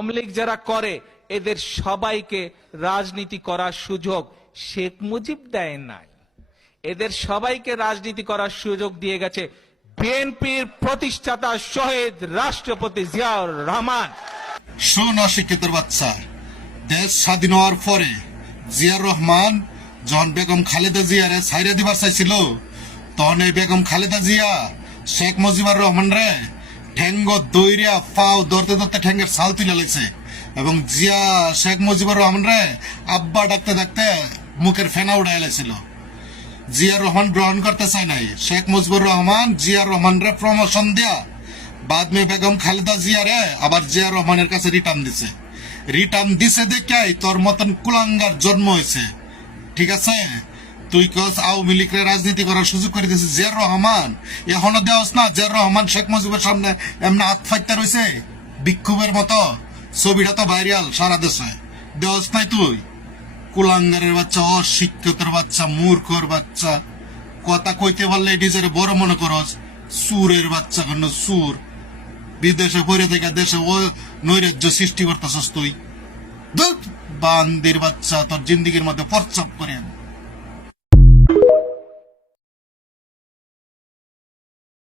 আওয়ামী লীগ যারা করে এদের সবাইকে রাজনীতি করার সুযোগ শেখ মুজিব দেয় নাই, এদের সবাইকে রাজনীতি করার সুযোগ দিয়ে গেছে বিএনপির প্রতিষ্ঠাতা শহীদ রাষ্ট্রপতি জিয়াউর রহমান। শোন অশিক্ষিতের বাচ্চা, দেশ স্বাধীন হওয়ার পরে জিয়াউর রহমান যখন বেগম খালেদা জিয়ারে ছাইরে দিবার চাইছিল, তখন এই বেগম খালেদা জিয়া শেখ মুজিবুর রহমান রে ঠেঙ্গ দইরিয়া পাও ধরতে ধরতে ঠেঙ্গের ছাল তুলে লাগছে এবং জিয়া শেখ মুজিবুর রহমান রে আব্বা ডাকতে ডাকতে মুখের ফেনা উড়াই লাইছিল। জিয়াউর রহমান গ্রহণ করতে চায় নাই। শেখ মুজিবুর রহমান জিয়াউর রহমান রে প্রমোশন দেয়া বাদ মে বেগম খালেদা জিয়া রে আবার জিয়াউর রহমানের কাছে রিটার্ন দিছে দেখে তোর মতন কুলাঙ্গার জন্ম হয়েছে। ঠিক আছে, তুই কস আওয়ামী লীগের রাজনীতি করার সুযোগ করে দিয়েছিস জিয়াউর রহমান, এখনো দেওয়াস না? জিয়াউর রহমান শেখ মুজিবের সামনে এমনি হাত ফাইতে রয়েছে বিক্ষোভের মতো, ছবিটা তো ভাইরাল সারা দেশে, দেওয়াস নাই তুই? কুলাঙ্গারের বাচ্চা, অশিক্ষিতের বাচ্চা, মূর্খর বাচ্চা, কথা কইতে পারলে নিজের বড় মনে করস। সুরের বাচ্চা, কোন সুর, বিদেশে পড়ে থেকে দেশে ও নৈরাজ্য সৃষ্টি করতেছস তুই। বান্দির বাচ্চা, তোর জিন্দিগির মধ্যে প্রস্রাব করে